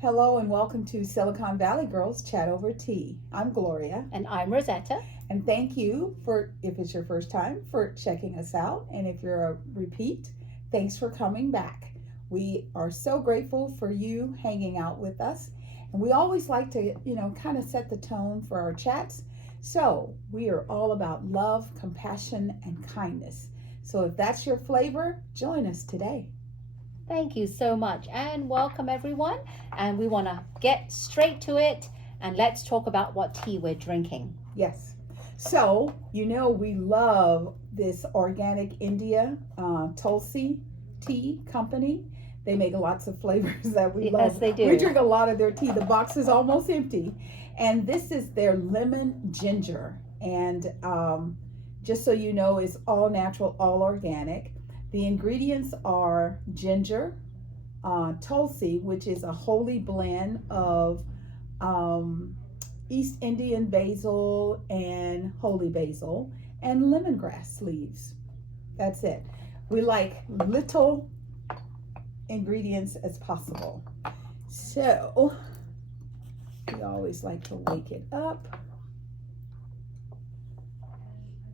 Hello and welcome to Silicon Valley Girls Chat Over Tea. I'm Gloria. And I'm Rosetta. And thank you for, if it's your first time, for checking us out. And if you're a repeat, thanks for coming back. We are so grateful for you hanging out with us. And we always like to, kind of set the tone for our chats. So we are all about love, compassion, and kindness. So if that's your flavor, join us today. Thank you so much and welcome everyone. And we want to get straight to it and let's talk about what tea we're drinking. Yes. So, we love this organic India Tulsi tea company. They make lots of flavors that we love. Yes, they do. We drink a lot of their tea. The box is almost empty. And this is their lemon ginger. And just so you know, it's all natural, all organic. The ingredients are ginger, Tulsi, which is a holy blend of East Indian basil and holy basil, and lemongrass leaves. That's it. We like little ingredients as possible. So we always like to wake it up.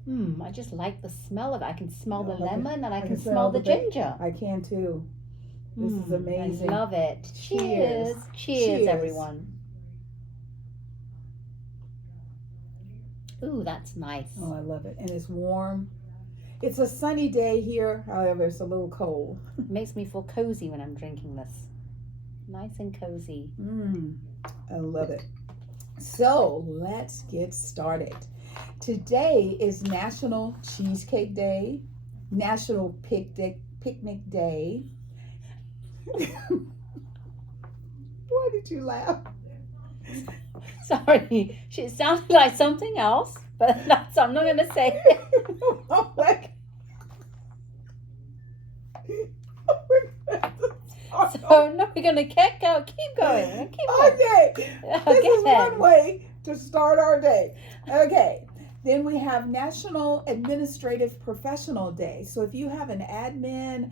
I just like the smell of it. I can smell the lemon and I can smell the ginger. I can too. This is amazing. I love it. Cheers. Cheers, everyone. Ooh, that's nice. Oh, I love it. And it's warm. It's a sunny day here. However, it's a little cold. It makes me feel cozy when I'm drinking this. Nice and cozy. I love it. So let's get started. Today is National Cheesecake Day, National Picnic Day. Why did you laugh? Sorry, it sounded like something else, but I'm not going to say it. So no, we're going to keep going. Okay, this is one way to start our day. Okay, then we have National Administrative Professional Day. So if you have an admin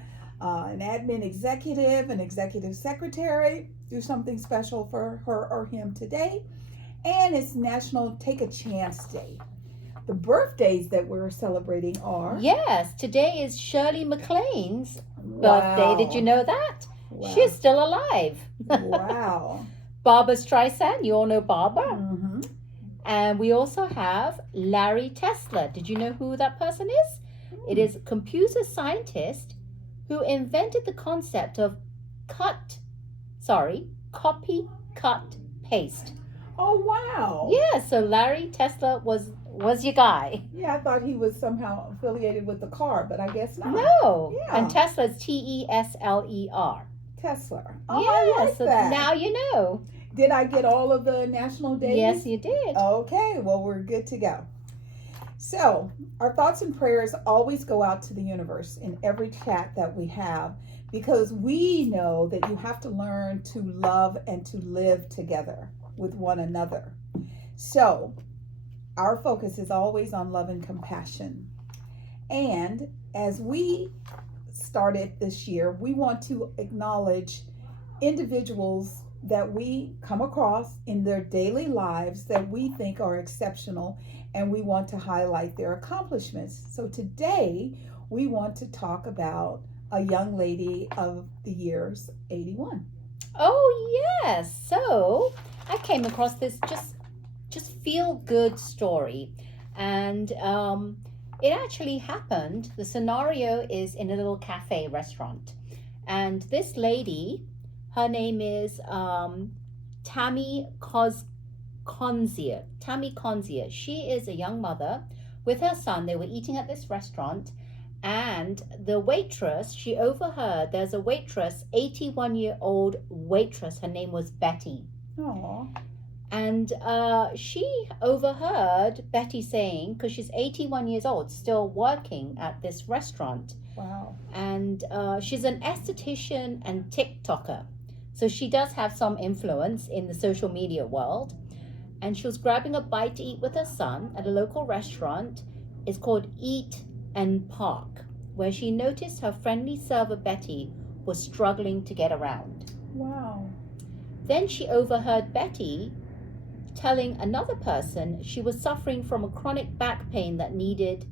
executive, an executive secretary, do something special for her or him today. And it's National Take a Chance Day. The birthdays that we're celebrating are... Yes, today is Shirley MacLaine's birthday. Did you know that? Wow. She's still alive. Wow. Barbra Streisand, you all know Barbara. Mm-hmm. And we also have Larry Tesler. Did you know who that person is? It is a computer scientist who invented the concept of copy, cut, paste. Oh, wow. Yeah, so Larry Tesler was your guy. Yeah, I thought he was somehow affiliated with the car, but I guess not. No. Yeah. And Tesla's Tesler. Tesla. Oh, Yeah, I like so that. now you know. Did I get all of the national days? Yes, you did. Okay, well, we're good to go. So, our thoughts and prayers always go out to the universe in every chat that we have, because we know that you have to learn to love and to live together with one another. So, our focus is always on love and compassion. And as we started this year, we want to acknowledge individuals that we come across in their daily lives that we think are exceptional, and we want to highlight their accomplishments. So today we want to talk about a young lady of the years 81. Oh yes. So I came across this just feel good story, and it actually happened. The scenario is in a little cafe restaurant, and this lady, her name is Tamie Konzier. Tamie Konzier. She is a young mother with her son. They were eating at this restaurant, and the waitress, she overheard. There's a waitress, 81-year-old waitress. Her name was Betty. Aww. And she overheard Betty saying, because she's 81 years old, still working at this restaurant. Wow. And she's an esthetician and TikToker. So she does have some influence in the social media world. And she was grabbing a bite to eat with her son at a local restaurant. It's called Eat and Park, where she noticed her friendly server Betty was struggling to get around. Wow. Then she overheard Betty telling another person she was suffering from a chronic back pain that needed,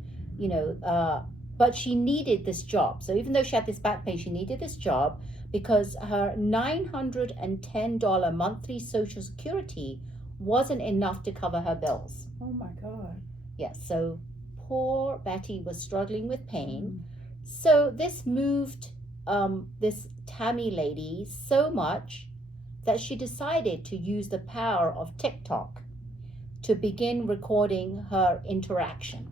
but she needed this job. So even though she had this back pain, she needed this job because her $910 monthly Social Security wasn't enough to cover her bills. Oh my God. Yes, so poor Betty was struggling with pain. So this moved this Tamie lady so much that she decided to use the power of TikTok to begin recording her interaction.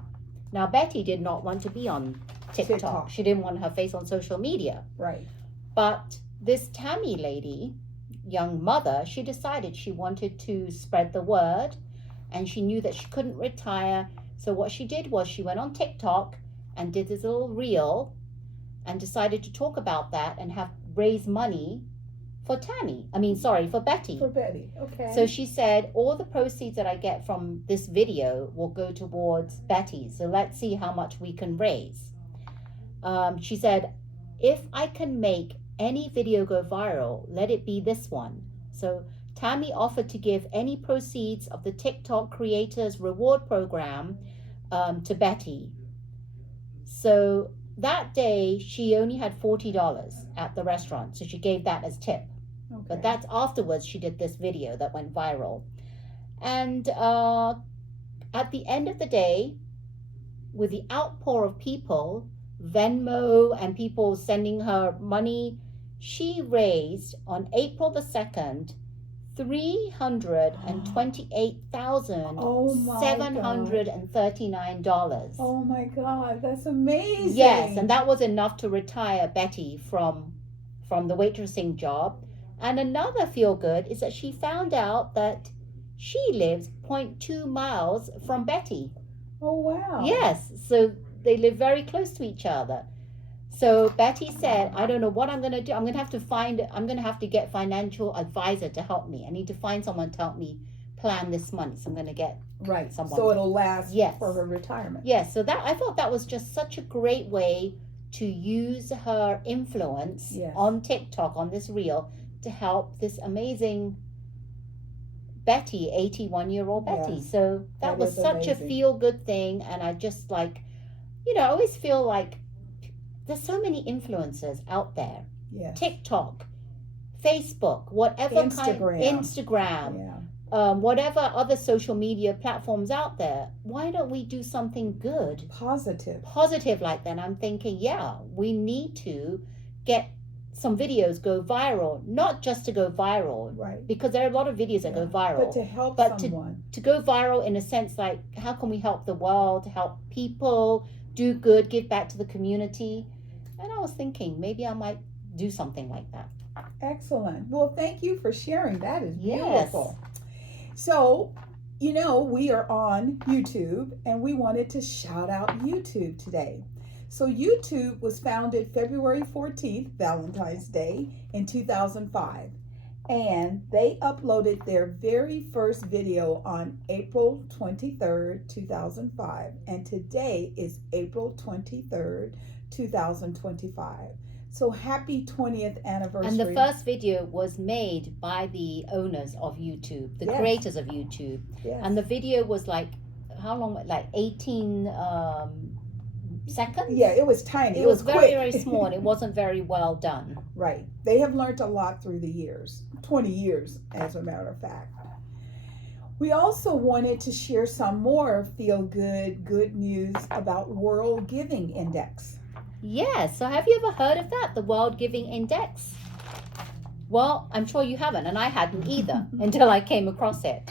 Now, Betty did not want to be on TikTok. She didn't want her face on social media. Right. But this Tamie lady, young mother, she decided she wanted to spread the word, and she knew that she couldn't retire. So what she did was she went on TikTok and did this little reel and decided to talk about that and raise money for Betty. For Betty, okay. So she said, all the proceeds that I get from this video will go towards Betty. So let's see how much we can raise. She said, if I can make any video go viral, let it be this one. So Tamie offered to give any proceeds of the TikTok Creators Reward Program to Betty. So that day, she only had $40 at the restaurant. So she gave that as tip. Okay. But that's afterwards she did this video that went viral. And at the end of the day, with the outpour of people, Venmo and people sending her money, she raised on April the 2nd, $328,739. Oh my God, that's amazing. Yes, and that was enough to retire Betty from the waitressing job. And another feel good is that she found out that she lives 0.2 miles from Betty. Oh wow. Yes, so they live very close to each other. So Betty said, I don't know what I'm going to do. I'm going to have to get financial advisor to help me. I need to find someone to help me plan this money. So I'm going to get someone. So it'll last for her retirement. Yes, so I thought that was just such a great way to use her influence on TikTok, on this reel, to help this amazing Betty, 81-year-old Betty. Yes, so that was such a feel-good thing. And I just I always feel like there's so many influencers out there. Yes. TikTok, Facebook, whatever Instagram, whatever other social media platforms out there. Why don't we do something good? Positive like that. I'm thinking, we need to get some videos go viral, not just to go viral, right? Because there are a lot of videos that go viral, but to help someone, to go viral in a sense like, how can we help the world, help people, do good, give back to the community? And I was thinking maybe I might do something like that. Excellent. Well, thank you for sharing. That is beautiful. So, we are on YouTube, and we wanted to shout out YouTube today. So YouTube was founded February 14th, Valentine's Day, in 2005. And they uploaded their very first video on April 23rd, 2005. And today is April 23rd, 2025. So happy 20th anniversary. And the first video was made by the owners of YouTube, the creators of YouTube. Yes. And the video was like, how long? Like 18 seconds? Yeah, it was tiny. It was very, very small. It wasn't very well done. Right. They have learned a lot through the years, 20 years, as a matter of fact. We also wanted to share some more good news about World Giving Index. Yes. So have you ever heard of that, the World Giving Index? Well, I'm sure you haven't, and I hadn't either until I came across it.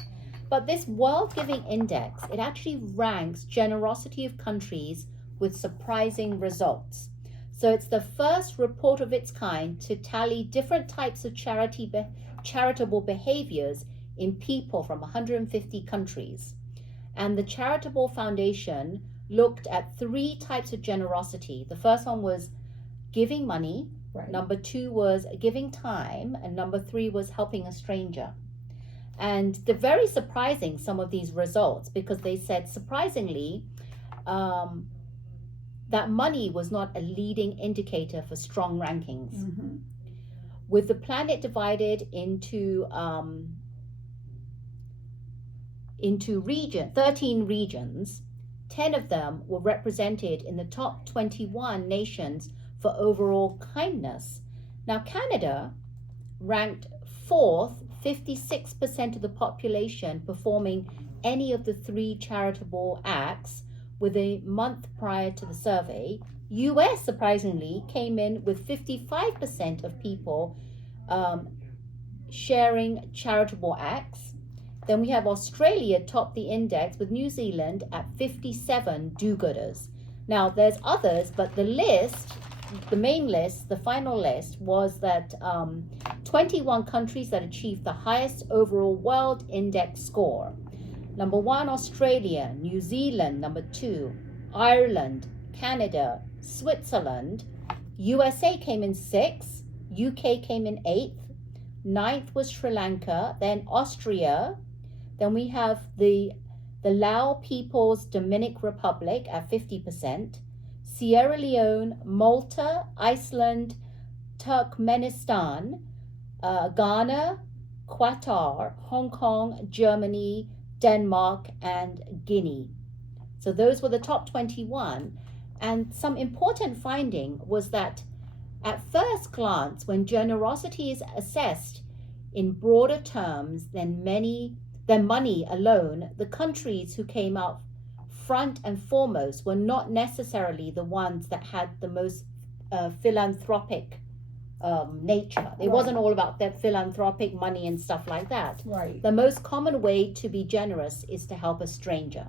But this World Giving Index, it actually ranks generosity of countries with surprising results. So it's the first report of its kind to tally different types of charitable behaviors in people from 150 countries. And the Charitable Foundation looked at 3 types of generosity. The first one was giving money, number 2 was giving time, and number 3 was helping a stranger. And they're very surprising, some of these results, because they said, surprisingly, that money was not a leading indicator for strong rankings. with the planet divided into 13 regions. 10 of them were represented in the top 21 nations for overall kindness. Now, Canada ranked fourth, 56% of the population performing any of the 3 charitable acts with a month prior to the survey. US, surprisingly, came in with 55% of people sharing charitable acts. Then we have Australia top the index with New Zealand at 57 do-gooders. Now, there's others, but the main list, the final list, was that 21 countries that achieved the highest overall world index score. Number 1, Australia, New Zealand, number 2, Ireland, Canada, Switzerland. USA came in 6th, UK came in 8th, 9th was Sri Lanka, then Austria. Then we have the Lao People's Dominican Republic at 50%, Sierra Leone, Malta, Iceland, Turkmenistan, Ghana, Qatar, Hong Kong, Germany, Denmark, and Guinea. So those were the top 21. And some important finding was that at first glance, when generosity is assessed in broader terms than money alone, the countries who came out front and foremost were not necessarily the ones that had the most philanthropic nature. It wasn't all about their philanthropic money and stuff like that. Right. The most common way to be generous is to help a stranger.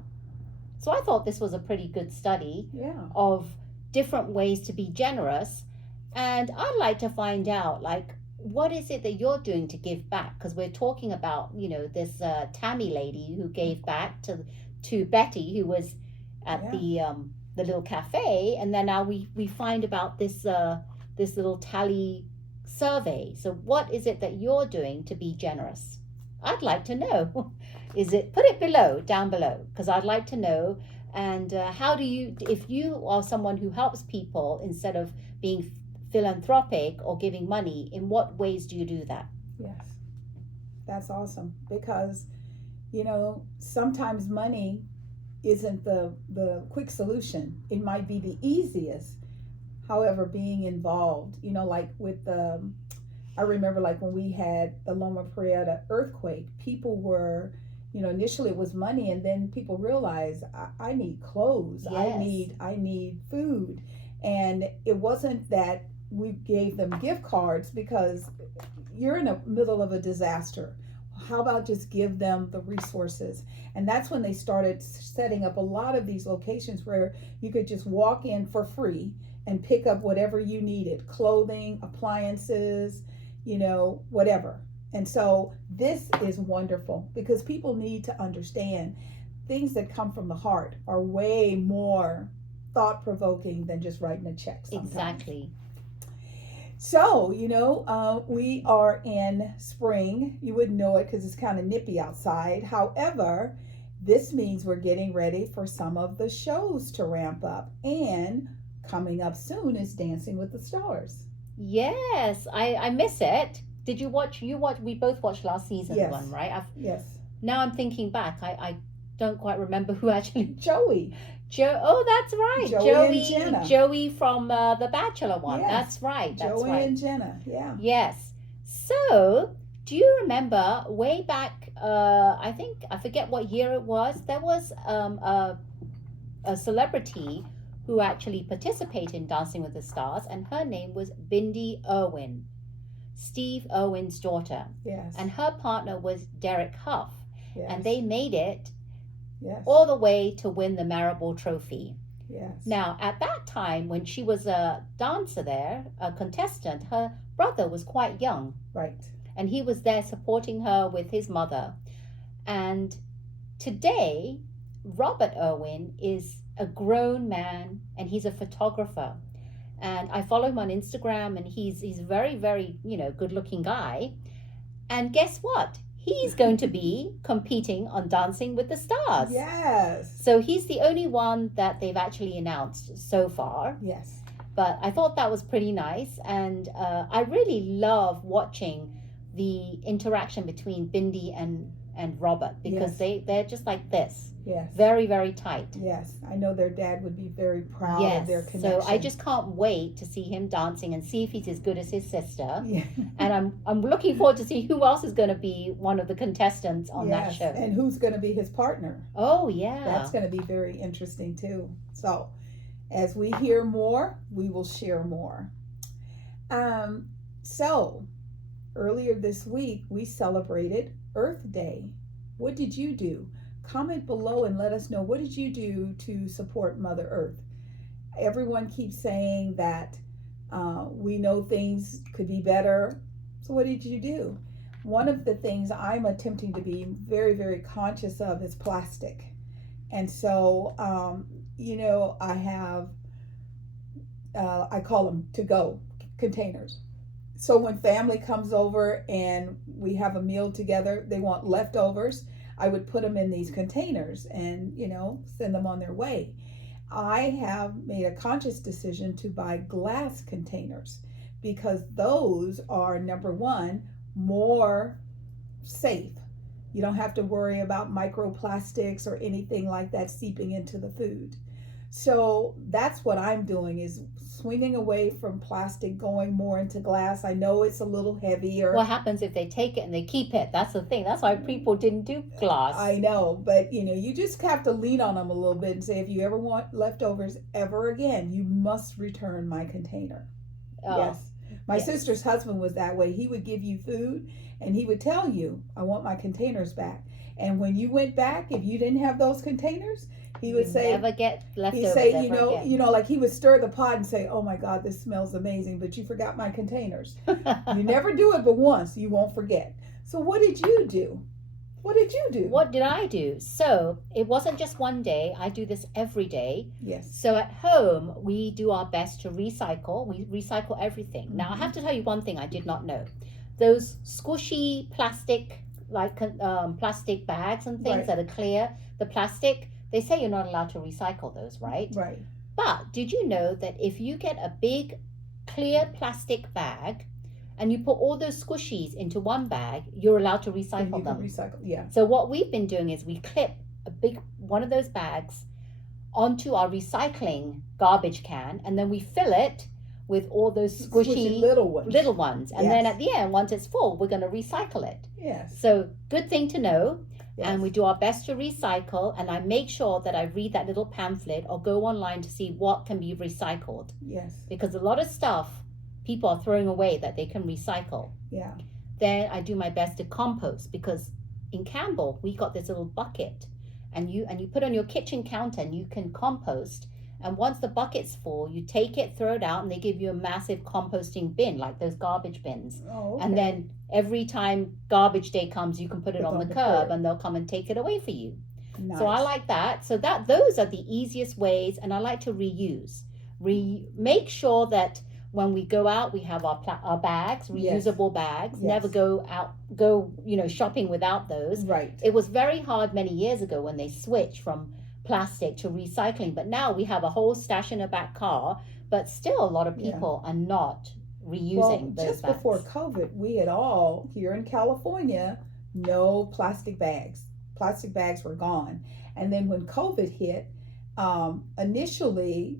So I thought this was a pretty good study of different ways to be generous. And I'd like to find out, like, what is it that you're doing to give back? Because we're talking about, this Tamie lady who gave back to Betty, who was at the little cafe, and then now we find about this little tally survey. So what is it that you're doing to be generous? I'd like to know. Put it down below, because I'd like to know. And how do you, if you are someone who helps people instead of being philanthropic or giving money, in what ways do you do that? Yes, that's awesome, because sometimes money isn't the quick solution. It might be the easiest. However, being involved, like with I remember like when we had the Loma Prieta earthquake, people were, initially it was money, and then people realized I need clothes, yes. I need food. And it wasn't that we gave them gift cards, because you're in the middle of a disaster. How about just give them the resources? And that's when they started setting up a lot of these locations where you could just walk in for free and pick up whatever you needed, clothing, appliances, whatever. And so this is wonderful, because people need to understand things that come from the heart are way more thought-provoking than just writing a check sometimes. Exactly. So, we are in spring. You wouldn't know it because it's kind of nippy outside. However, this means we're getting ready for some of the shows to ramp up. And coming up soon is Dancing with the Stars. Yes, I miss it. Did you watch? We both watched last season's one, right? Yes. Now I'm thinking back. I don't quite remember who actually. Joey. Oh, that's right. Joey and Jenna. Joey from the Bachelor one. Yes. That's right. Joey and Jenna. Yeah. Yes. So, do you remember way back? I forget what year it was. There was a celebrity who actually participated in Dancing with the Stars, and her name was Bindi Irwin, Steve Irwin's daughter. Yes. And her partner was Derek Huff. Yes. And they made it yes. all the way to win the Marable Trophy. Yes. Now, at that time, when she was a dancer there, a contestant, her brother was quite young. Right. And he was there supporting her with his mother. And today, Robert Irwin is a grown man, and he's a photographer. And I follow him on Instagram, and he's a very, very, good-looking guy. And guess what? He's going to be competing on Dancing with the Stars. Yes. So he's the only one that they've actually announced so far. Yes. But I thought that was pretty nice, and I really love watching the interaction between Bindi and Robert, because they're just like this. Yes. Very, very tight. Yes. I know their dad would be very proud of their connection. So I just can't wait to see him dancing and see if he's as good as his sister. Yeah. And I'm looking forward to see who else is going to be one of the contestants on that show. And who's going to be his partner. Oh, yeah. That's going to be very interesting too. So as we hear more, we will share more. So earlier this week, we celebrated Earth Day. What did you do? Comment below and let us know, what did you do to support Mother Earth? Everyone keeps saying that we know things could be better. So what did you do? One of the things I'm attempting to be very, very conscious of is plastic. And so, I have, I call them to-go containers. So when family comes over and we have a meal together, they want leftovers, I would put them in these containers and, send them on their way. I have made a conscious decision to buy glass containers because those are, number one, more safe. You don't have to worry about microplastics or anything like that seeping into the food. So that's what I'm doing, is swinging away from plastic, going more into glass. I know it's a little heavier. What happens if they take it and they keep it? That's the thing. That's why people didn't do glass. I know, but you just have to lean on them a little bit and say, if you ever want leftovers ever again, you must return my container. Yes. My sister's husband was that way. He would give you food and he would tell you, I want my containers back. And when you went back, if you didn't have those containers, he would say, never get leftovers. He'd say, like he would stir the pot and say, oh my God, this smells amazing, but you forgot my containers. You never do it but once, you won't forget. So what did you do? What did you do? What did I do? So it wasn't just one day. I do this every day. Yes. So at home, we do our best to recycle. We recycle everything. Mm-hmm. Now, I have to tell you one thing I did not know. Those squishy plastic, plastic bags and things that are clear, the plastic, they say you're not allowed to recycle those, right? Right. But did you know that if you get a big clear plastic bag and you put all those squishies into one bag, you're allowed to recycle them? Recycle, yeah. So what we've been doing is we clip a big one of those bags onto our recycling garbage can, and then we fill it with all those squishy little ones. And then at the end, once it's full, we're going to recycle it. Yes. So good thing to know. Yes. And we do our best to recycle, and I make sure that I read that little pamphlet or go online to see what can be recycled. Yes. Because a lot of stuff people are throwing away that they can recycle. Yeah. Then I do my best to compost, because in Campbell we got this little bucket, and you put on your kitchen counter and you can compost. And once the bucket's full, you take it, throw it out, and they give you a massive composting bin, like those garbage bins. Oh, okay. And then every time garbage day comes, you can put it on the curb and they'll come and take it away for you. Nice. So I like that. So those are the easiest ways, and I like to reuse. Make sure that when we go out, we have our bags, reusable bags. Yes. Never go shopping without those. Right. It was very hard many years ago when they switched from plastic to recycling, but now we have a whole stash in a back car, but still a lot of people are not reusing those just bags. Before COVID, we had all, here in California, no plastic bags. Plastic bags were gone. And then when COVID hit, initially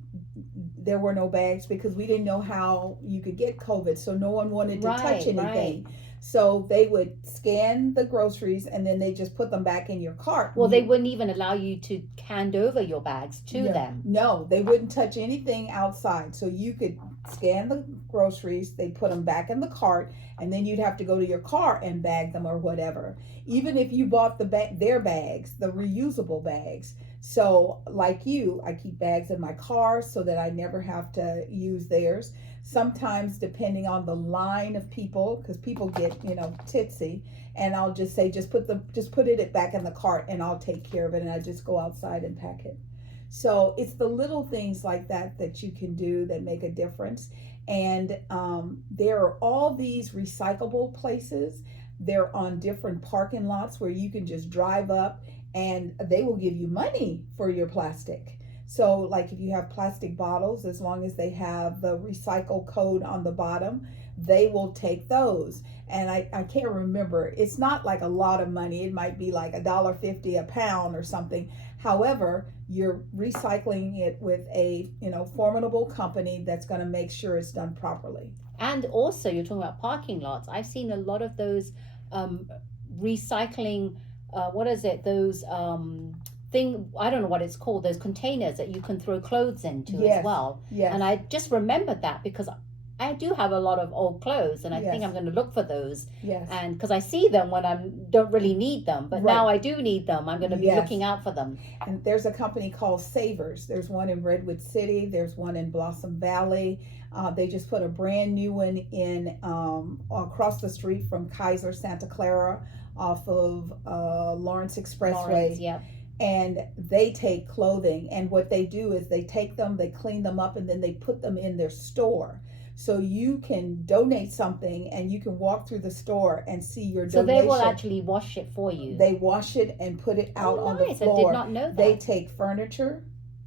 there were no bags because we didn't know how you could get COVID, so no one wanted to touch anything. Right. So they would scan the groceries and then they just put them back in your cart. Well, they wouldn't even allow you to hand over your bags to them. No, they wouldn't touch anything outside. So you could scan the groceries, they put them back in the cart, and then you'd have to go to your car and bag them or whatever. Even if you bought their bags, the reusable bags. So like you, I keep bags in my car so that I never have to use theirs. Sometimes, depending on the line of people, because people get, tipsy, and I'll just say, just put it back in the cart and I'll take care of it, and I just go outside and pack it. So it's the little things like that you can do that make a difference. And there are all these recyclable places. They're on different parking lots where you can just drive up and they will give you money for your plastic. So, like if you have plastic bottles, as long as they have the recycle code on the bottom, they will take those. And I can't remember. It's not like a lot of money. It might be like $1.50 a pound or something. However, you're recycling it with a formidable company that's going to make sure it's done properly. And also, you're talking about parking lots. I've seen a lot of those recycling. What is it? Those thing, I don't know what it's called. Those containers that you can throw clothes into Yes. as well. Yes. And I just remembered that because I do have a lot of old clothes, and I Yes. think I'm going to look for those. Yes. And because I see them when I don't really need them, but Right. now I do need them. I'm going to be Yes. looking out for them. And there's a company called Savers. There's one in Redwood City. There's one in Blossom Valley. They just put a brand new one in across the street from Kaiser Santa Clara off of Lawrence Expressway. Lawrence, yeah. And they take clothing, and what they do is they take them, they clean them up, and then they put them in their store. So you can donate something, and you can walk through the store and see your So donation. they will actually wash it for you. They wash it and put it out on the nice. floor. I did not know that. They take furniture.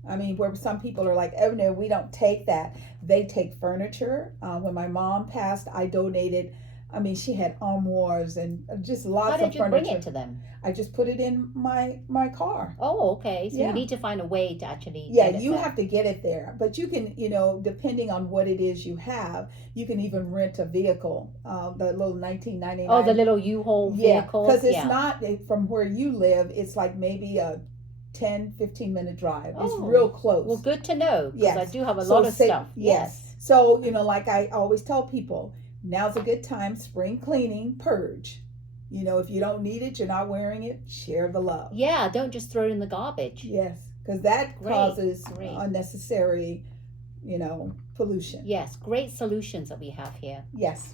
I mean, where some people are like, oh no, we don't take that. They take furniture. When my mom passed, I donated. I mean, she had armoires and just lots of furniture. How did you bring it to them? I just put it in my car. Oh, okay. So Yeah. you need to find a way to actually Yeah, get it you there. have to get it there. But you can, depending on what it is you have, you can even rent a vehicle, the little 1999. Oh, the little U-Haul vehicles. Because it's not from where you live. It's like maybe a 10-15 minute drive. It's Oh. real close. Well, good to know, because I Yes. do have a So lot of say- stuff. yes. So, like I always tell people, now's a good time, spring cleaning, purge. If you don't need it, you're not wearing it, share the love. Yeah, don't just throw it in the garbage. Yes, because that Great, causes great. unnecessary, pollution. Yes, great solutions that we have here. Yes.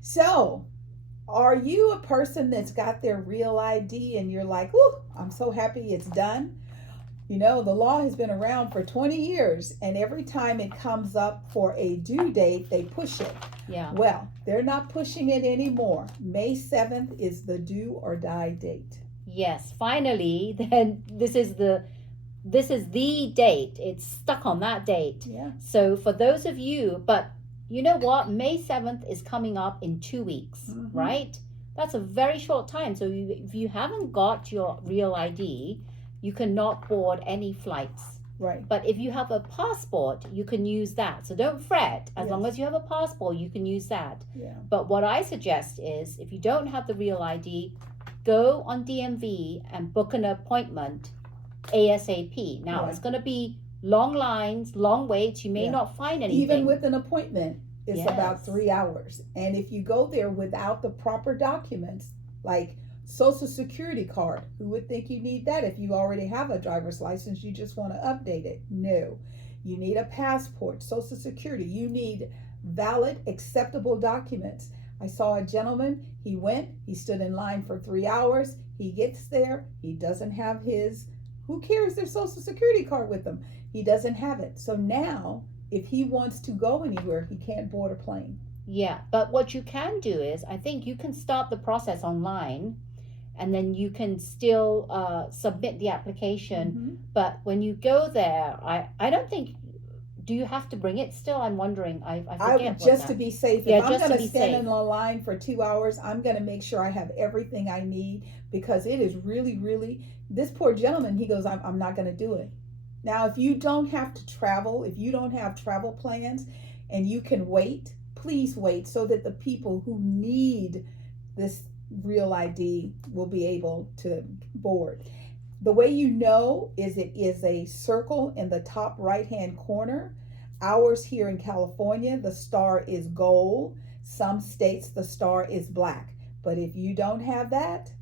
So, are you a person that's got their real ID and you're like, oh, I'm so happy it's done? The law has been around for 20 years, and every time it comes up for a due date, they push it. Yeah. Well, they're not pushing it anymore. May 7th is the do or die date. Yes, finally, then this is the date. It's stuck on that date. Yeah. So for those of you, but you know what? May 7th is coming up in 2 weeks, Mhm. right? That's a very short time. So if you haven't got your real ID, you cannot board any flights. Right. But if you have a passport, you can use that. So don't fret. As long Yes. as you have a passport, you can use that. Yeah. But what I suggest is if you don't have the real ID, go on DMV and book an appointment ASAP. Now, Right. it's going to be long lines, long waits. You may Yeah. not find anything. Even with an appointment, it's Yes. about 3 hours. And if you go there without the proper documents, like Social Security card, who would think you need that if you already have a driver's license? You just want to update it. No. You need a passport, Social Security. You need valid, acceptable documents. I saw a gentleman, he stood in line for 3 hours. He gets there, he doesn't have who carries their Social Security card with them? He doesn't have it. So now, if he wants to go anywhere, he can't board a plane. Yeah, but what you can do is, I think you can start the process online, and then you can still submit the application. Mm-hmm. But when you go there, I don't think, do you have to bring it still? I'm wondering. I forget. Just to be safe. Yeah, If I'm just to going to be stand safe. in a line for 2 hours, I'm going to make sure I have everything I need, because it is really, really, this poor gentleman, he goes, I'm not going to do it. Now, if you don't have to travel, if you don't have travel plans and you can wait, please wait, so that the people who need this real ID will be able to board. The way you know is it is a circle in the top right-hand corner. Ours here in California, the star is gold. Some states the star is black. But if you don't have that,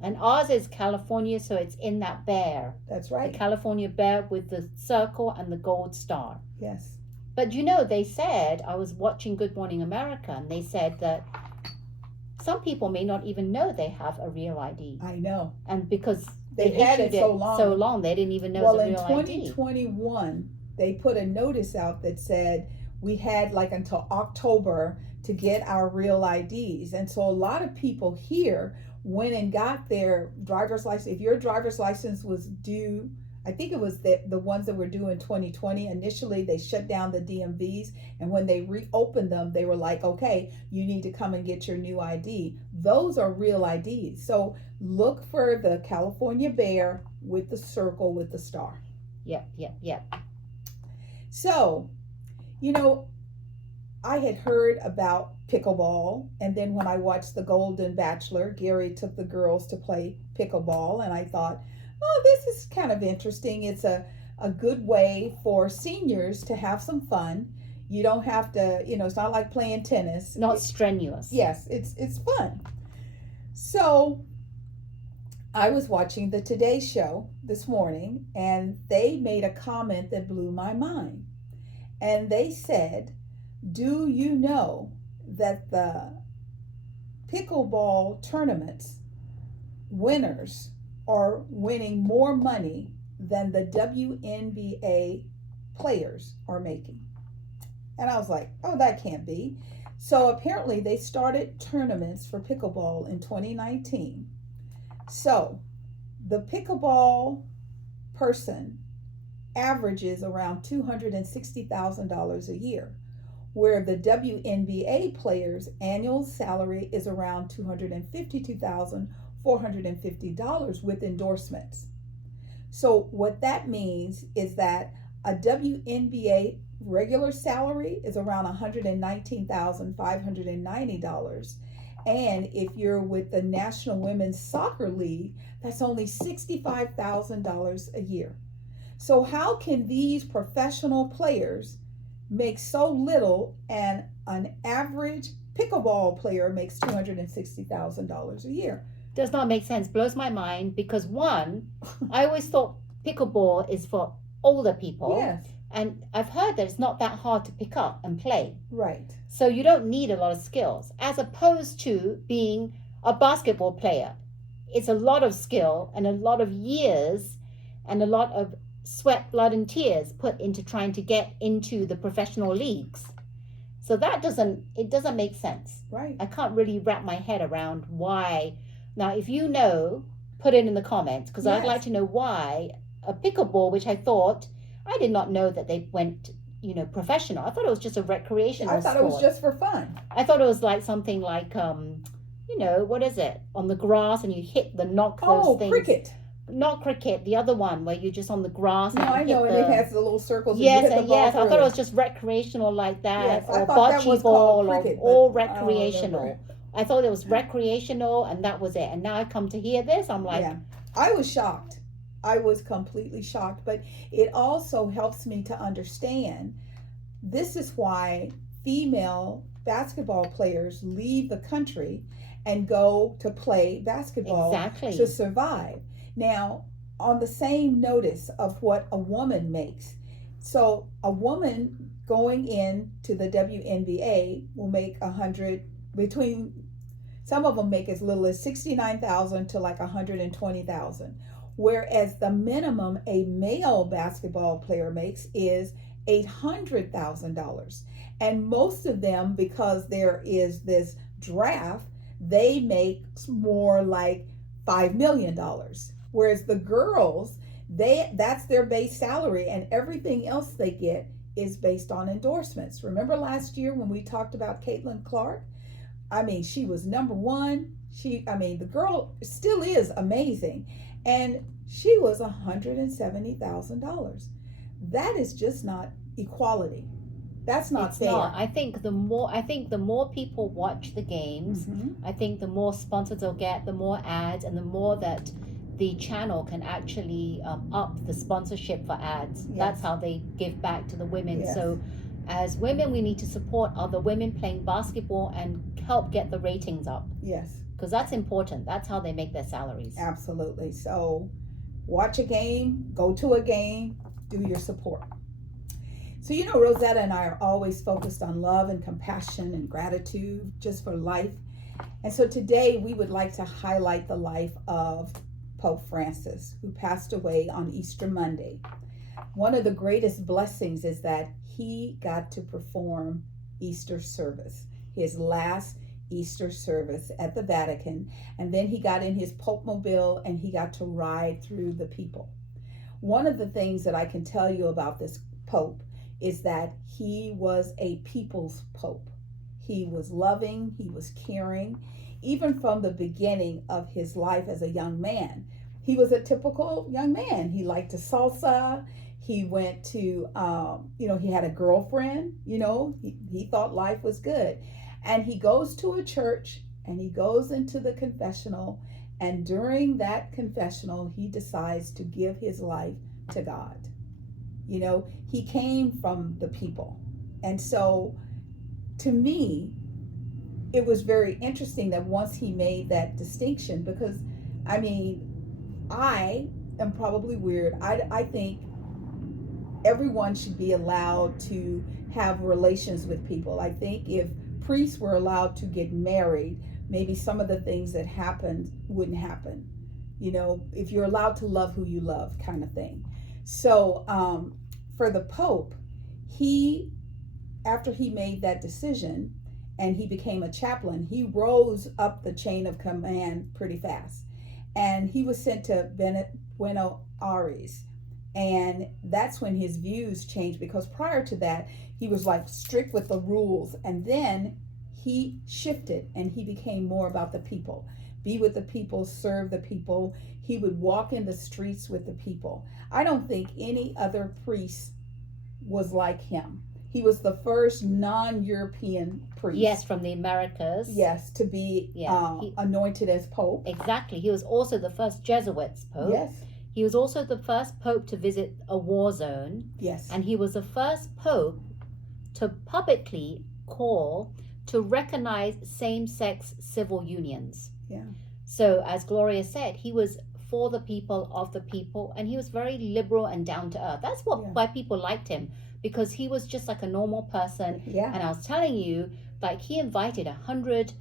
And ours is California, so it's in that bear. that's The right. California bear with the circle and the gold star. Yes. But they said, I was watching Good Morning America, and they said that some people may not even know they have a real ID. I know. And because They've they had issued it so long. they didn't even know Well, it's a in real ID. 2021, they put a notice out that said we had like until October to get our real IDs. And so a lot of people here went and got their driver's license. If your driver's license was due I think it was the ones that were due in 2020. Initially, they shut down the DMVs, and when they reopened them, they were like, okay, you need to come and get your new ID. Those are real IDs. So look for the California bear with the circle with the star. Yep. So, you know, I had heard about pickleball, and then when I watched The Golden Bachelor, Gary took the girls to play pickleball, and I thought, oh, this is kind of interesting. It's a good way for seniors to have some fun. You don't have to, it's not like playing tennis. Not strenuous. Yes, it's fun. So I was watching the Today Show this morning, and they made a comment that blew my mind. And they said, do you know that the pickleball tournaments winners are winning more money than the WNBA players are making? And I was like, oh, that can't be. So apparently they started tournaments for pickleball in 2019. So the pickleball person averages around $260,000 a year, where the WNBA player's annual salary is around $252,450 with endorsements. So what that means is that a WNBA regular salary is around $119,590. And if you're with the National Women's Soccer League, that's only $65,000 a year. So how can these professional players make so little and an average pickleball player makes $260,000 a year? Does not make sense. Blows my mind because one, I always thought pickleball is for older people. Yes. And I've heard that it's not that hard to pick up and play. Right. So you don't need a lot of skills, as opposed to being a basketball player. It's a lot of skill and a lot of years and a lot of sweat, blood, and tears put into trying to get into the professional leagues. So that doesn't make sense. Right. I can't really wrap my head around why. Now, if you know, put it in the comments, because I'd like to know why a pickleball, which I did not know that they went, professional. I thought it was just a recreational I thought sport. it was just for fun. I thought it was like something like, what is it? On the grass and you hit the knock those things. Cricket. Not cricket, the other one where you're just on the grass. No, I know, and it has the little circles. Yes, and you hit the ball yes. I thought it was just recreational like that, yes, or I thought that was bocce ball, cricket, or all but recreational. I thought it was recreational, and that was it. And now I come to hear this, I'm like, I was shocked. I was completely shocked, but it also helps me to understand this is why female basketball players leave the country and go to play basketball to survive. Now, on the same notice of what a woman makes, so a woman going into the WNBA will make some of them make as little as $69,000 to like $120,000. Whereas the minimum a male basketball player makes is $800,000. And most of them, because there is this draft, they make more like $5 million. Whereas the girls, that's their base salary, and everything else they get is based on endorsements. Remember last year when we talked about Caitlin Clark? I mean, she was number one. The girl still is amazing. And she was $170,000. That is just not equality. That's not fair. Not. I think the more people watch the games, I think the more sponsors they'll get, the more ads, and the more that the channel can actually up the sponsorship for ads. Yes. That's how they give back to the women. Yes. So as women, we need to support other women playing basketball and help get the ratings up. Yes. Because that's important. That's how they make their salaries. Absolutely. So watch a game, go to a game, do your support. So, Rosetta and I are always focused on love and compassion and gratitude just for life. And so today we would like to highlight the life of Pope Francis, who passed away on Easter Monday. One of the greatest blessings is that he got to perform Easter service, his last Easter service at the Vatican, and then he got in his Pope mobile and he got to ride through the people. One of the things that I can tell you about this Pope is that he was a people's Pope. He was loving, he was caring, even from the beginning of his life as a young man. He was a typical young man. He liked to salsa. He went to, he had a girlfriend, he thought life was good. And he goes to a church and he goes into the confessional. And during that confessional, he decides to give his life to God. He came from the people. And so to me, it was very interesting that once he made that distinction, because I am probably weird. I think everyone should be allowed to have relations with people. I think if priests were allowed to get married, maybe some of the things that happened wouldn't happen. If you're allowed to love who you love, kind of thing. So for the Pope, after he made that decision and he became a chaplain, he rose up the chain of command pretty fast. And he was sent to Buenos Aires. And that's when his views changed, because prior to that, he was like strict with the rules. And then he shifted and he became more about the people. Be with the people, serve the people. He would walk in the streets with the people. I don't think any other priest was like him. He was the first non-European priest. Yes, from the Americas. Yes, to be anointed as Pope. Exactly. He was also the first Jesuits Pope. Yes. He was also the first Pope to visit a war zone. Yes. And he was the first Pope to publicly call to recognize same-sex civil unions. Yeah. So as Gloria said, he was for the people, of the people, and he was very liberal and down to earth. That's why people liked him, because he was just like a normal person. Yeah. And I was telling you, like, he invited 100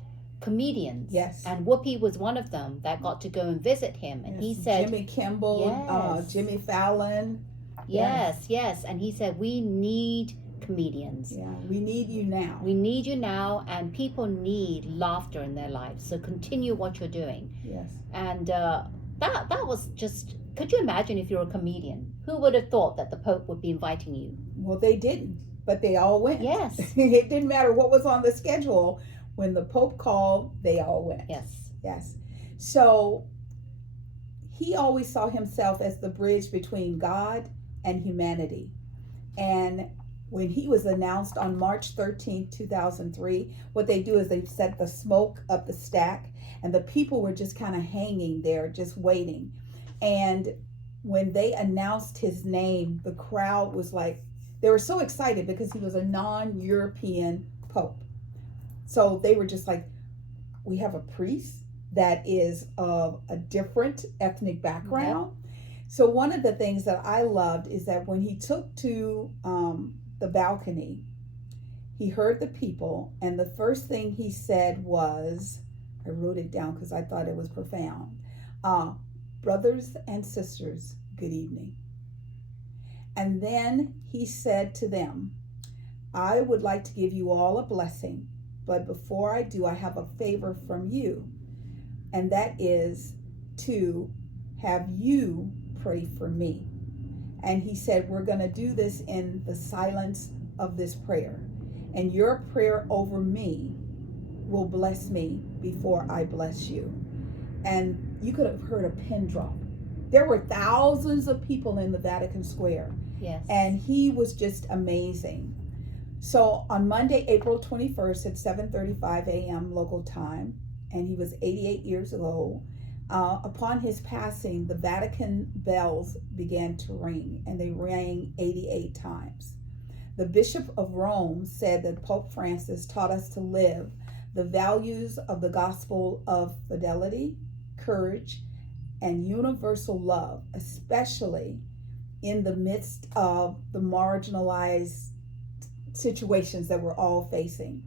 comedians. Yes. And Whoopi was one of them that got to go and visit him. And he said, Jimmy Kimmel, Jimmy Fallon. Yes. And he said, we need comedians. Yeah, we need you now. We need you now, and people need laughter in their lives. So continue what you're doing. Yes. And that was just, could you imagine if you're a comedian? Who would have thought that the Pope would be inviting you? Well, they didn't, but they all went. Yes. It didn't matter what was on the schedule. When the Pope called, they all went. Yes. So he always saw himself as the bridge between God and humanity. And when he was announced on March 13th, 2003, what they do is they set the smoke up the stack, and the people were just kind of hanging there, just waiting. And when they announced his name, the crowd was like, they were so excited because he was a non-European Pope. So they were just like, we have a priest that is of a different ethnic background. Yep. So one of the things that I loved is that when he took to the balcony, he heard the people, and the first thing he said was, I wrote it down because I thought it was profound. Brothers and sisters, good evening. And then he said to them, I would like to give you all a blessing, but before I do, I have a favor from you, and that is to have you pray for me. And he said, we're going to do this in the silence of this prayer, and your prayer over me will bless me before I bless you. And you could have heard a pin drop. There were thousands of people in the Vatican Square. Yes. And he was just amazing. So on Monday, April 21st at 7:35 a.m. local time, and he was 88 years old, upon his passing, the Vatican bells began to ring, and they rang 88 times. The Bishop of Rome said that Pope Francis taught us to live the values of the gospel of fidelity, courage, and universal love, especially in the midst of the marginalized situations that we're all facing.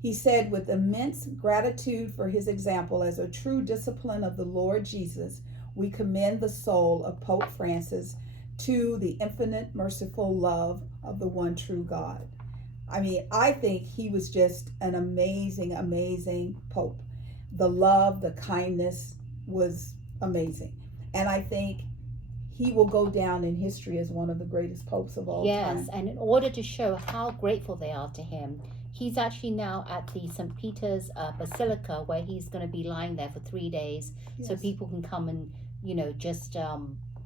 He said, with immense gratitude for his example as a true disciple of the Lord Jesus, we commend the soul of Pope Francis to the infinite merciful love of the one true God. I mean, I think he was just an amazing, amazing Pope. The love, the kindness was amazing. And I think he will go down in history as one of the greatest popes of all Yes, time. and in order to show how grateful they are to him, he's actually now at the St. Peter's Basilica, where he's going to be lying there for 3 days, so Yes. people can come and just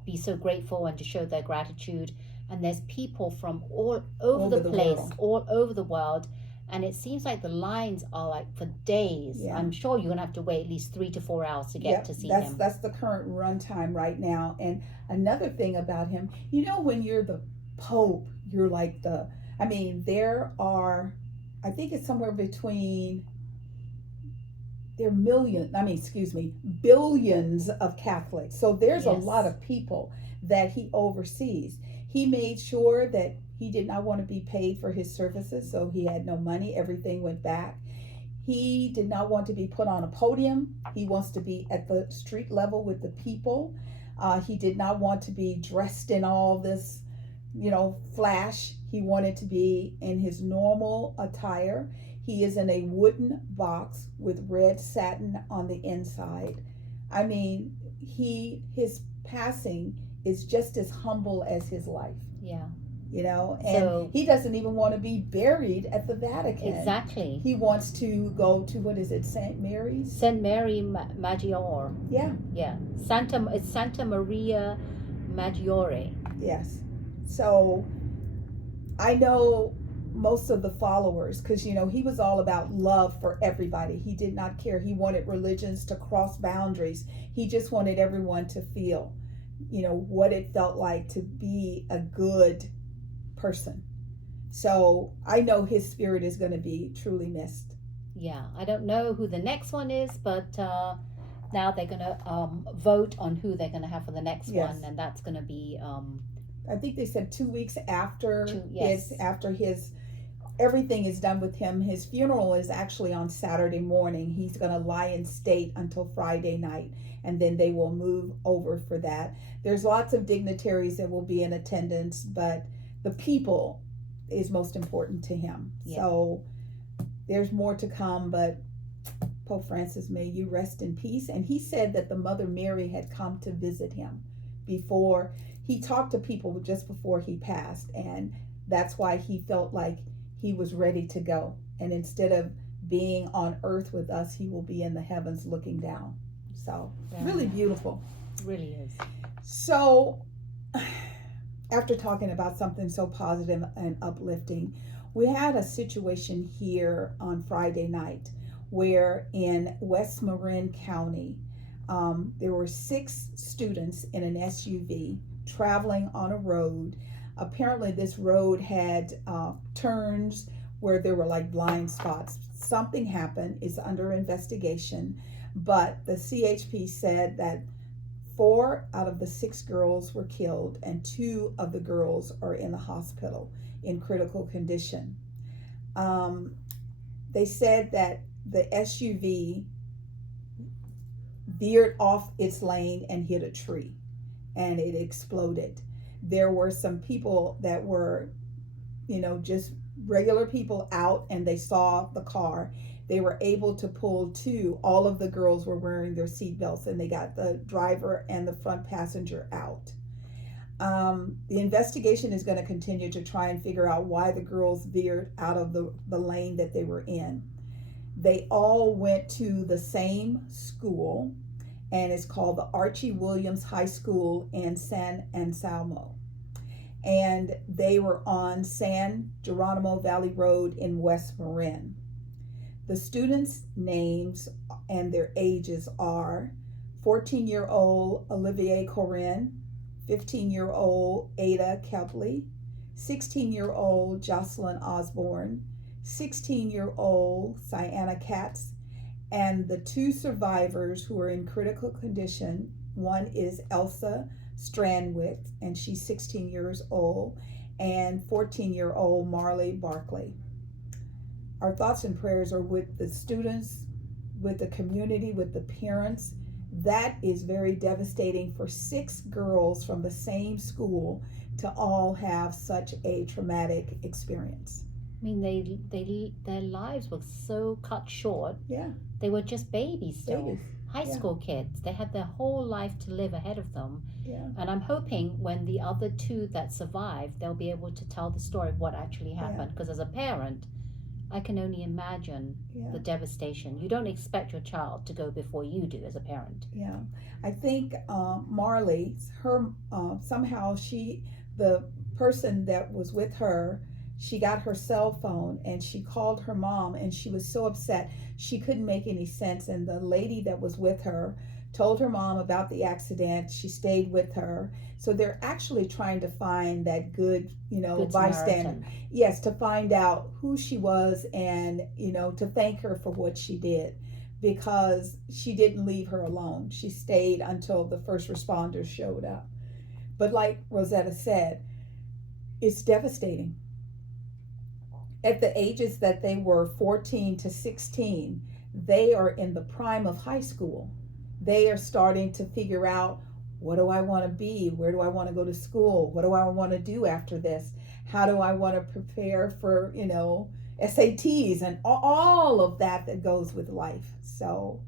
be so grateful and to show their gratitude. And there's people from all over Over the the place, world. all over the world, and it seems like the lines are like for days. Yeah. I'm sure you're going to have to wait at least 3 to 4 hours to get Yep, to see that's him. that's the current run time right now. And another thing about him, when you're the Pope, you're like there are, I think it's somewhere between, there are billions of Catholics. So there's a Yes. lot of people that he oversees. He made sure that he did not want to be paid for his services, so he had no money. Everything went back. He did not want to be put on a podium. He wants to be at the street level with the people. He did not want to be dressed in all this, flash. He wanted to be in his normal attire. He is in a wooden box with red satin on the inside. I mean, his passing is just as humble as his life. Yeah. And So- he doesn't even want to be buried at the Vatican. Exactly. He wants to go to, what is it, St. Mary's? St. Mary Maggiore. Yeah. Yeah. It's Santa Maria Maggiore. Yes. So I know most of the followers, because he was all about love for everybody. He did not care. He wanted religions to cross boundaries. He just wanted everyone to feel what it felt like to be a good person. So I know his spirit is going to be truly missed. Yeah, I don't know who the next one is, but now they're going to vote on who they're going to have for the next Yes. one, and that's going to be I think they said 2 weeks after yes. his everything is done with him. His funeral is actually on Saturday morning. He's going to lie in state until Friday night, and then they will move over for that. There's lots of dignitaries that will be in attendance, but the people is most important to him. Yeah. So there's more to come, but Pope Francis, may you rest in peace. And he said that the Mother Mary had come to visit him before. He talked to people just before he passed, and that's why he felt like he was ready to go. And instead of being on earth with us, he will be in the heavens looking down. So really beautiful. Really is. So after talking about something so positive and uplifting, we had a situation here on Friday night where in West Marin County, there were 6 students in an SUV traveling on a road. Apparently this road had turns where there were like blind spots. Something happened. It's under investigation, but the CHP said that 4 out of the 6 girls were killed and 2 of the girls are in the hospital in critical condition. They said that the SUV veered off its lane and hit a tree and it exploded. There were some people that were, just regular people out, and they saw the car. They were able to pull 2. All of the girls were wearing their seatbelts, and they got the driver and the front passenger out. The investigation is going to continue to try and figure out why the girls veered out of the lane that they were in. They all went to the same school, and it's called the Archie Williams High School in San Anselmo. And they were on San Geronimo Valley Road in West Marin. The students' names and their ages are 14-year-old Olivier Corinne, 15-year-old Ada Kepley, 16-year-old Jocelyn Osborne, 16-year-old Sienna Katz, and the 2 survivors who are in critical condition. One is Elsa Strandwick, and she's 16 years old, and 14-year-old Marley Barkley. Our thoughts and prayers are with the students, with the community, with the parents. That is very devastating for 6 girls from the same school to all have such a traumatic experience. I mean, their lives were so cut short. Yeah. They were just babies still. Babies. high school kids. They had their whole life to live ahead of them. Yeah. And I'm hoping when the other two that survive, they'll be able to tell the story of what actually happened. Because as a parent, I can only imagine the devastation. You don't expect your child to go before you do as a parent. Yeah. I think Marley, somehow the person that was with her, she got her cell phone and she called her mom, and she was so upset. She couldn't make any sense. And the lady that was with her told her mom about the accident. She stayed with her. So they're actually trying to find that good bystander. Yes, to find out who she was and, to thank her for what she did, because she didn't leave her alone. She stayed until the first responders showed up. But like Rosetta said, it's devastating. At the ages that they were 14 to 16, they are in the prime of high school. They are starting to figure out, what do I want to be? Where do I want to go to school? What do I want to do after this? How do I want to prepare for, SATs and all of that goes with life. So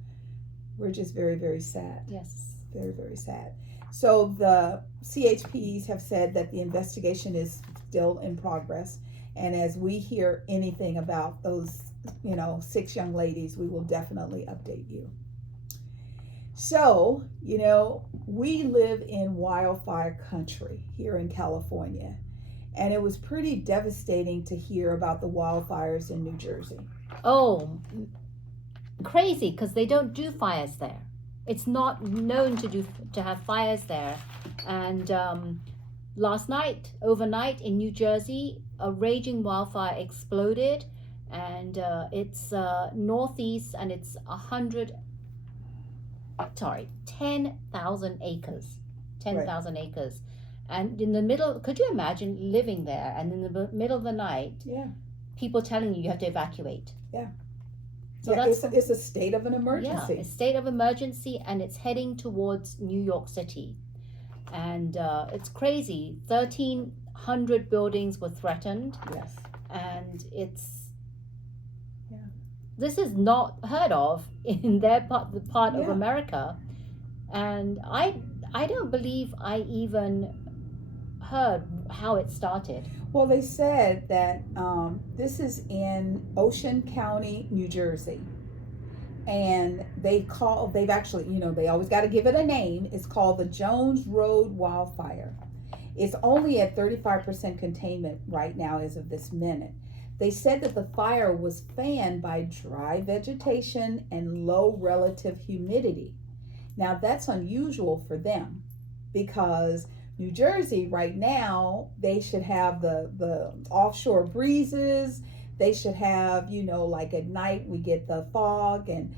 we're just very, very sad. Yes. Very, very sad. So the CHPs have said that the investigation is still in progress. And as we hear anything about those, 6 young ladies, we will definitely update you. So, we live in wildfire country here in California. And it was pretty devastating to hear about the wildfires in New Jersey. Oh, crazy, because they don't do fires there. It's not known to have fires there. And overnight in New Jersey, a raging wildfire exploded, and it's northeast, and it's 10,000 acres. 10,000 Right. acres. And in the middle, could you imagine living there, and in the middle of the night, people telling you have to evacuate? Yeah. So it's a state of an emergency. Yeah, a state of emergency, and it's heading towards New York City. And it's crazy. 1,300 buildings were threatened. Yes. And this is not heard of in their part of America. And I don't believe I even heard how it started. Well, they said that this is in Ocean County, New Jersey. And they've actually, they always got to give it a name. It's called the Jones Road Wildfire. It's only at 35% containment right now as of this minute. They said that the fire was fanned by dry vegetation and low relative humidity. Now, that's unusual for them, because New Jersey right now, they should have the offshore breezes. They should have, like at night we get the fog, and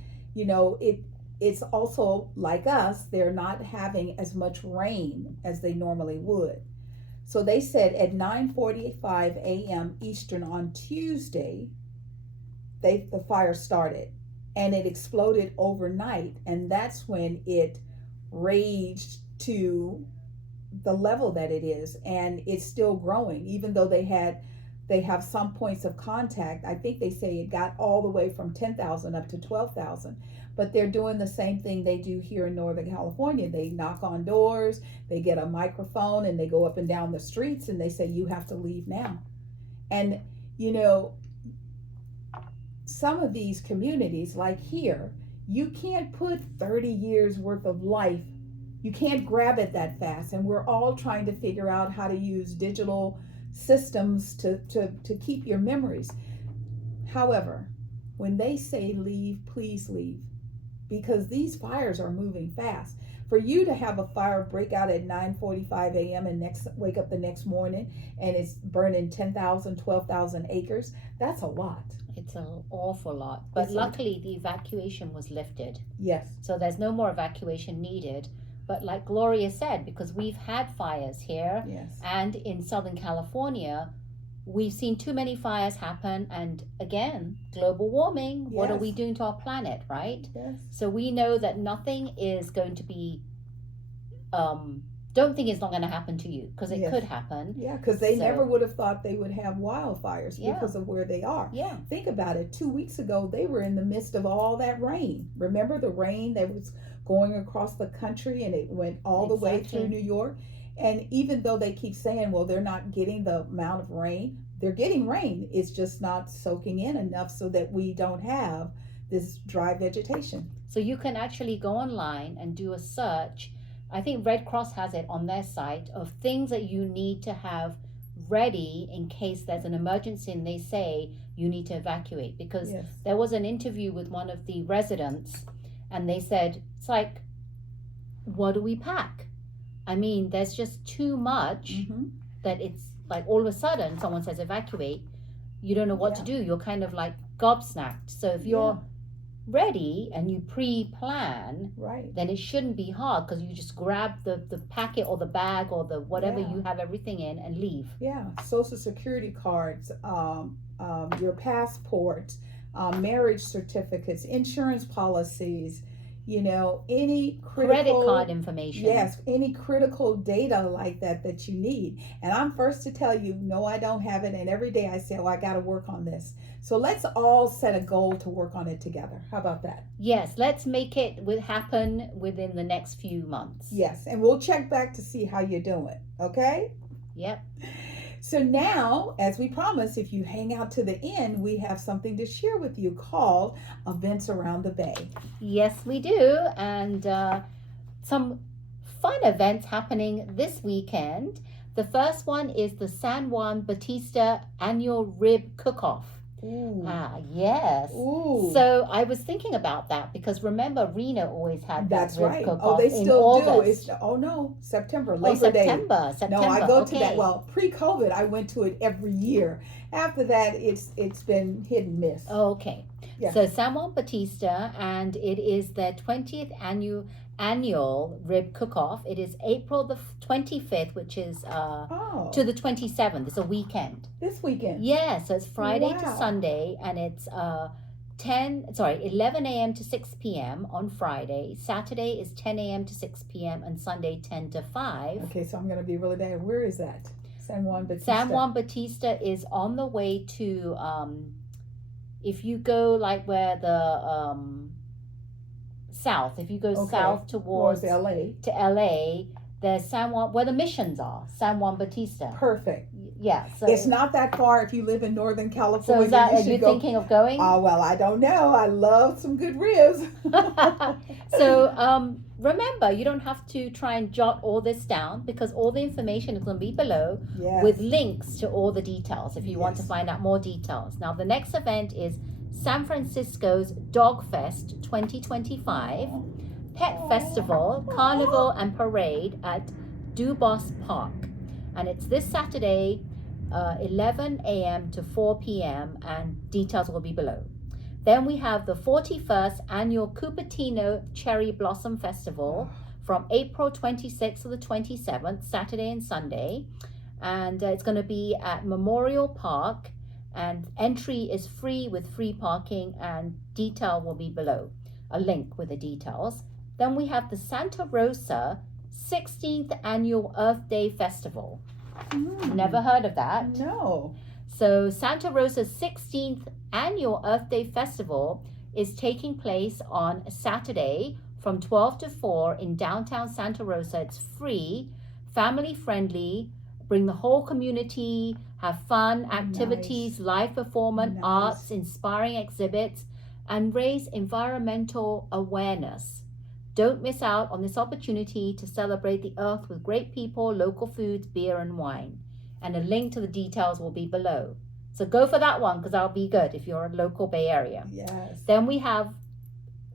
it's also like us, they're not having as much rain as they normally would. So they said at 9:45 a.m. Eastern on Tuesday, the fire started, and it exploded overnight, and that's when it raged to the level that it is, and it's still growing, even though they have some points of contact. I think they say it got all the way from 10,000 up to 12,000, but they're doing the same thing they do here in Northern California. They knock on doors, they get a microphone, and they go up and down the streets, and they say, you have to leave now. And some of these communities, like here, you can't put 30 years worth of life, you can't grab it that fast. And we're all trying to figure out how to use digital systems to keep your memories. However, when they say leave, please leave, because these fires are moving fast. For you to have a fire break out at 9:45 a.m. and wake up the next morning and it's burning 10,000, 12,000 acres, that's a lot. It's an awful lot. But luckily, the evacuation was lifted. Yes. So there's no more evacuation needed. But like Gloria said, because we've had fires here, and in Southern California, we've seen too many fires happen. And again, global warming, what are we doing to our planet, right? Yes. So we know that nothing is going to be don't think it's not going to happen to you, because it Yes. could happen. Yeah, because they So- never would have thought they would have wildfires Yeah. because of where they are. Yeah. Think about it. 2 weeks ago, they were in the midst of all that rain. Remember the rain that was going across the country, and it went all the way Exactly. through New York? And even though they keep saying, well, they're not getting the amount of rain, they're getting rain. It's just not soaking in enough so that we don't have this dry vegetation. So you can actually go online and do a search. I think Red Cross has it on their site of things that you need to have ready in case there's an emergency and they say you need to evacuate. Because Yes. there was an interview with one of the residents and they said, it's like, what do we pack? I mean, there's just too much Hmm. that it's like all of a sudden someone says evacuate, you don't know what to do. You're kind of like gobsmacked. So if you're ready and you pre-plan, Right. then it shouldn't be hard, because you just grab the packet or the bag or the whatever Yeah. you have everything in and leave. Yeah. Social security cards, your passports, marriage certificates, insurance policies, any Credit critical card information. Yes, any critical data like that you need. And I'm first to tell you, no, I don't have it. And every day I say, oh, I got to work on this. So let's all set a goal to work on it together. How about that? Yes, let's make it happen within the next few months. Yes, and we'll check back to see how you're doing. Okay? Yep. So now, as we promised, if you hang out to the end, we have something to share with you called Events Around the Bay. Yes, we do. And some fun events happening this weekend. The first one is the San Juan Bautista annual rib cook-off. Ooh. Yes. Ooh. So I was thinking about that because remember, Rena always had That's that rib right. cook-off Oh, they in still August. do. No, September, Oh, Labor Day. September. No, I go to okay. that. Well, pre-COVID, I went to it every year. After that, it's been hit and miss. Okay. Yeah. So San Juan Bautista, and it is their 20th annual rib cook-off. It is April the 25th, which is to the 27th. It's a weekend. This weekend. Yeah, so it's Friday to Wow. Sunday, and it's 11 a.m. to 6 p.m. on Friday. Saturday is 10 a.m. to 6 p.m. and Sunday 10 to 5. Okay, so I'm going to be really bad. Where is that? San Juan Bautista. San Juan Bautista is on the way to, if you go like where the south, if you go Okay. south towards LA. to LA, there's San Juan, where the missions are, San Juan Bautista. Perfect. Yeah, so It's not that far if you live in Northern California. so is that, you are should you go. thinking of going? Well, I don't know. I love some good ribs. So remember, you don't have to try and jot all this down because all the information is going to be below Yes. with links to all the details if you want to Yes. find out more details. Now, the next event is San Francisco's DogFest 2025, Pet Festival, Carnival and Parade at Duboce Park. And it's this Saturday, 11 a.m. to 4 p.m. and details will be below. Then we have the 41st annual Cupertino Cherry Blossom Festival from April 26th to the 27th, Saturday and Sunday. And it's going to be at Memorial Park, and entry is free with free parking, and detail will be below, a link with the details. Then we have the Santa Rosa 16th Annual Earth Day Festival. Never heard of that. No. So Santa Rosa's 16th Annual Earth Day Festival is taking place on Saturday from 12 to 4 in downtown Santa Rosa. It's free, family friendly, bring the whole community, have fun, activities, live performance, Nice. arts, inspiring exhibits, and raise environmental awareness. Don't miss out on this opportunity to celebrate the earth with great people, local foods, beer, and wine. And a link to the details will be below. So go for that one because that'll be good if you're a local Bay Area. Yes. Then we have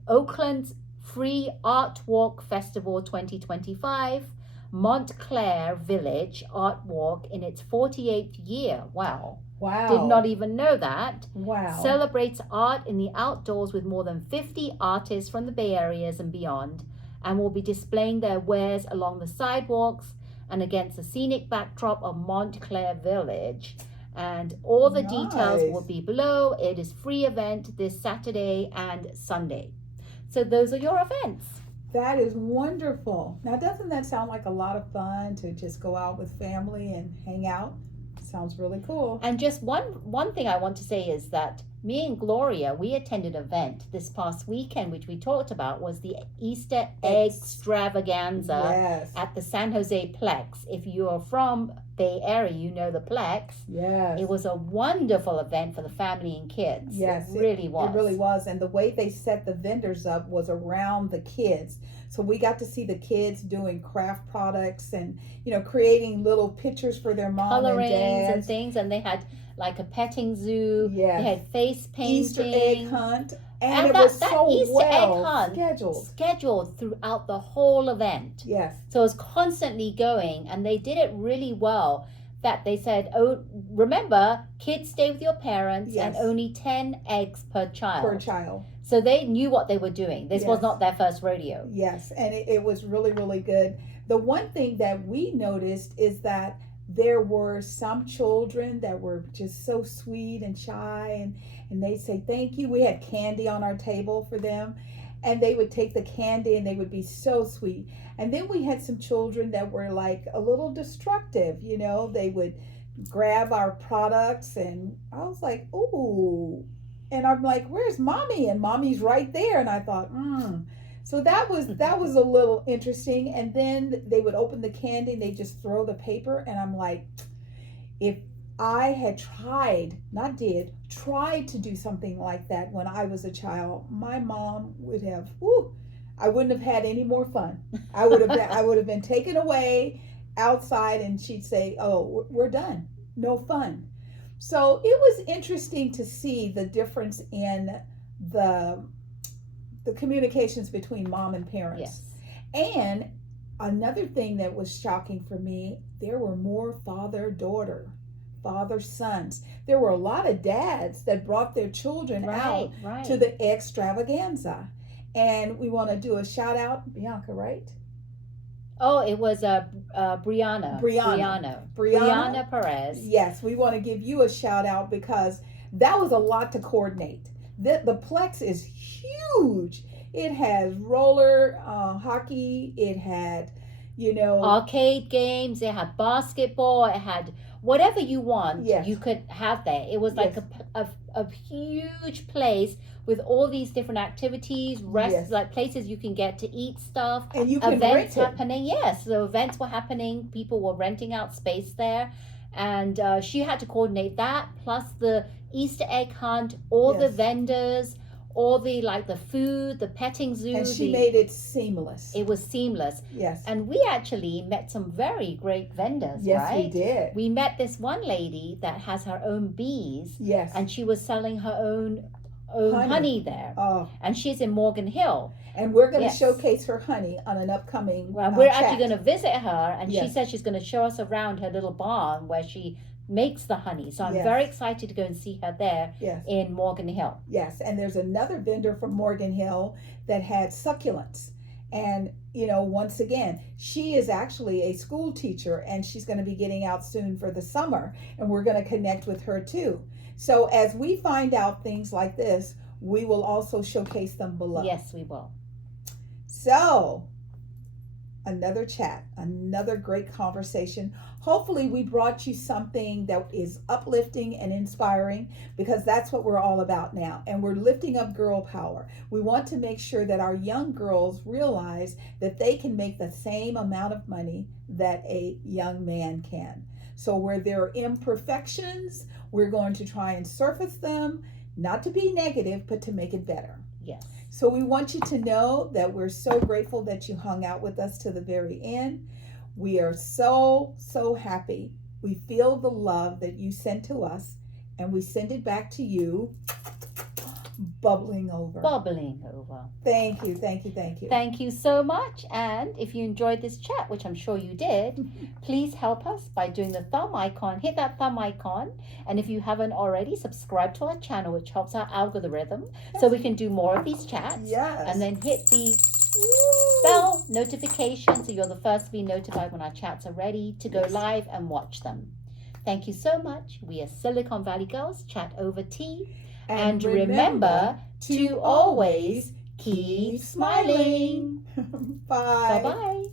Oakland's Free Art Walk Festival 2025, Montclair Village Art Walk in its 48th year. Wow. Wow. Did not even know that. Wow. Celebrates art in the outdoors with more than 50 artists from the Bay Areas and beyond, and will be displaying their wares along the sidewalks and against the scenic backdrop of Montclair Village. And all the details Nice. will be below. It is free event this Saturday and Sunday. So those are your events. That is wonderful. Now, doesn't that sound like a lot of fun to just go out with family and hang out? Sounds really cool. And just one thing I want to say is that me and Gloria, we attended an event this past weekend, which we talked about, was the Easter egg extravaganza Yes. at the San Jose Plex. If you are from Bay Area, you know the Plex. Yes. It was a wonderful event for the family and kids. Yes, it really was. It really was. And the way they set the vendors up was around the kids. So we got to see the kids doing craft products and, creating little pictures for their mom Colorings and dad. and things. And they had like a petting zoo. Yes. They had face painting. Easter egg hunt. And it that, was that so Easter well egg hunt scheduled throughout the whole event. Yes. So it was constantly going, and they did it really well. That they said, oh, remember, kids stay with your parents, Yes. and only 10 eggs per child. Per child. So they knew what they were doing. This was Yes. not their first rodeo. Yes, and it was really, really good. The one thing that we noticed is that there were some children that were just so sweet and shy, and they say thank you. We had candy on our table for them, and they would take the candy and they would be so sweet. And then we had some children that were like a little destructive, they would grab our products, and I was like, ooh. And I'm like, where's mommy? And mommy's right there. And I thought, So that was a little interesting. And then they would open the candy and they just throw the paper. And I'm like, if I had tried to do something like that when I was a child, my mom would have, I wouldn't have had any more fun. I would have been taken away outside, and she'd say, oh, we're done. No fun. So it was interesting to see the difference in the communications between mom and parents. Yes. And another thing that was shocking for me, there were more father-daughter, father-sons. There were a lot of dads that brought their children out to the extravaganza. And we want to do a shout out, Bianca, right? Oh, it was Brianna Perez. Yes, we want to give you a shout out because that was a lot to coordinate. The Plex is huge. It has roller hockey. It had, arcade games. It had basketball. It had whatever you want. Yes. You could have there. It was like a huge place with all these different activities, like places you can get to eat stuff, and you can events rent happening. Yes, so events were happening. People were renting out space there, and she had to coordinate that plus the Easter egg hunt, all the vendors, all the food, the petting zoo. And she made it seamless. It was seamless. Yes. And we actually met some very great vendors, yes, right? Yes, we did. We met this one lady that has her own bees. Yes. And she was selling her own honey there. Oh. And she's in Morgan Hill. And we're going to showcase her honey on an upcoming we're actually going to visit her, and yes. she said she's going to show us around her little barn where she makes the honey. So I'm very excited to go and see her there in Morgan Hill. Yes, and there's another vendor from Morgan Hill that had succulents. And, once again, she is actually a school teacher, and she's going to be getting out soon for the summer, and we're going to connect with her too. So as we find out things like this, we will also showcase them below. Yes, we will. So, another chat, another great conversation. Hopefully we brought you something that is uplifting and inspiring, because that's what we're all about now. And we're lifting up girl power. We want to make sure that our young girls realize that they can make the same amount of money that a young man can. So where there are imperfections, we're going to try and surface them, not to be negative, but to make it better. Yes. So we want you to know that we're so grateful that you hung out with us to the very end. We are so, so happy. We feel the love that you sent to us, and we send it back to you, bubbling over. Bubbling over. Thank you, thank you, thank you. Thank you so much. And if you enjoyed this chat, which I'm sure you did, please help us by doing the thumb icon. Hit that thumb icon. And if you haven't already, subscribe to our channel, which helps our algorithm, so we can do more of these chats. Yes. And then hit the bell notification so you're the first to be notified when our chats are ready to go live and watch them. Thank you so much. We are Silicon Valley Girls, chat over tea. And remember to always keep smiling. Bye. Bye-bye.